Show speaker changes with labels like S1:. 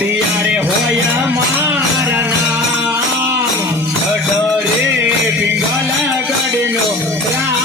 S1: શિયાળે હોય મારા નામ. અઢરે પિંગલા ગઢનો રામ